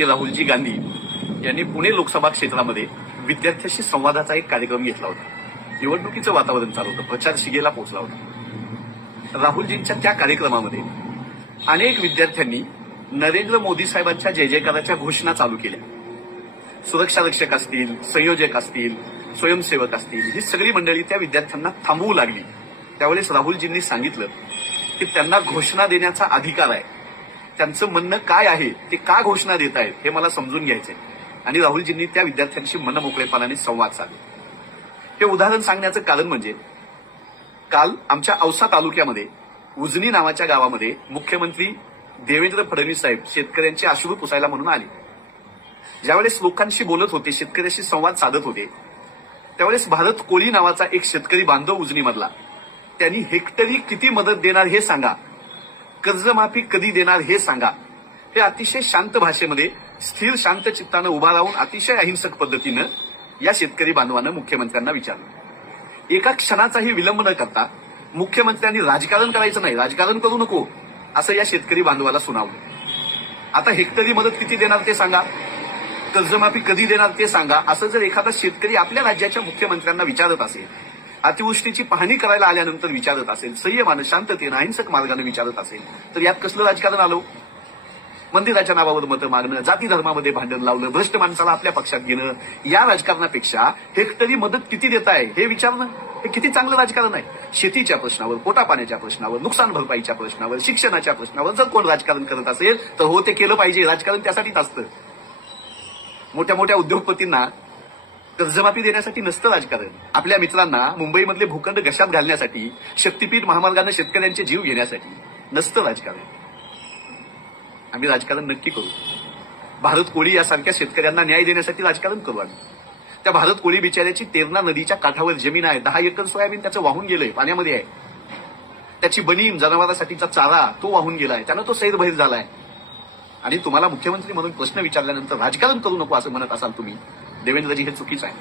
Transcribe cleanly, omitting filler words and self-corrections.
नेते राहुलजी गांधी यांनी पुणे लोकसभा क्षेत्रामध्ये विद्यार्थ्यांशी संवादाचा एक कार्यक्रम घेतला होता। निवडणुकीचं वातावरण चालू होतं, प्रचार शिगेला पोहोचला होता। राहुलजींच्या त्या कार्यक्रमामध्ये अनेक विद्यार्थ्यांनी नरेंद्र मोदी साहेबांच्या जय जयकाराच्या घोषणा चालू केल्या। सुरक्षा रक्षक असतील, संयोजक असतील, स्वयंसेवक असतील, ही सगळी मंडळी त्या विद्यार्थ्यांना थांबवू लागली। त्यावेळेस राहुलजींनी सांगितलं की त्यांना घोषणा देण्याचा अधिकार आहे, त्यांचं म्हणणं काय आहे, ते का घोषणा देत आहेत हे मला समजून घ्यायचंय। आणि राहुलजींनी त्या विद्यार्थ्यांशी मनमोकळेपणाने संवाद साधला। हे उदाहरण सांगण्याचं कारण म्हणजे काल आमच्या औसा तालुक्यामध्ये उजनी नावाच्या गावामध्ये मुख्यमंत्री देवेंद्र फडणवीस साहेब शेतकऱ्यांचे अश्रू पुसायला म्हणून आले। ज्यावेळेस लोकांशी बोलत होते, शेतकऱ्यांशी संवाद साधत होते, त्यावेळेस भारत कोळी नावाचा एक शेतकरी बांधव उजनीमधला, त्यांनी हेक्टरी किती मदत देणार हे सांगा, कर्जमाफी कधी देणार हे सांगा, हे अतिशय शांत भाषेमध्ये स्थिर शांत चित्तानं उभा राहून अतिशय अहिंसक पद्धतीनं या शेतकरी बांधवानं मुख्यमंत्र्यांना विचारलं। एका क्षणाचाही विलंब न करता मुख्यमंत्र्यांनी राजकारण करायचं नाही, राजकारण करू नको असं या शेतकरी बांधवाला सुनावलं। आता हेक्टरी मदत किती देणार ते सांगा, कर्जमाफी कधी देणार ते सांगा, असं जर एखादा शेतकरी आपल्या राज्याच्या मुख्यमंत्र्यांना विचारत असेल, अतिवृष्टीची पाहणी करायला आल्यानंतर विचारत असेल, संयमानं शांततेनं अहिंसक मार्गाने विचारत असेल, तर यात कसलं राजकारण आलं? मंदिराच्या नावावर मतं मागणं, जाती धर्मामध्ये भांडण लावणं, भ्रष्ट माणसाला आपल्या पक्षात घेणं, या राजकारणापेक्षा हेक्टरी मदत किती देत आहे हे विचारणं हे किती चांगलं राजकारण आहे। शेतीच्या प्रश्नावर, पोटा पाण्याच्या प्रश्नावर, नुकसान भरपाईच्या प्रश्नावर, शिक्षणाच्या प्रश्नावर जर कोण राजकारण करत असेल तर हो, ते केलं पाहिजे। राजकारण त्यासाठीच असतं। मोठ्या मोठ्या उद्योगपतींना कर्जमाफी देण्यासाठी नसतं राजकारण। आपल्या मित्रांना मुंबईमधले भूखंड घशात घालण्यासाठी, शक्तीपीठ महामार्गाने शेतकऱ्यांचे जीव घेण्यासाठी नसतं राजकारण। आम्ही राजकारण नक्की करू। भारत कोळी यासारख्या शेतकऱ्यांना न्याय देण्यासाठी राजकारण करू आम्ही। त्या भारत कोळी बिचाऱ्याची तेरणा नदीच्या काठावर जमीन आहे, 10 एकर सोयाबीन त्याचं वाहून गेलंय, पाण्यामध्ये आहे। त्याची बनीम, जनावरांसाठीचा चारा तो वाहून गेलाय, त्यानं तो सैरभैर झालाय। आणि तुम्हाला मुख्यमंत्री म्हणून प्रश्न विचारल्यानंतर राजकारण करू नको असं म्हणत असाल तुम्ही, देवेंद्रजी, हे चुकीचं आहे।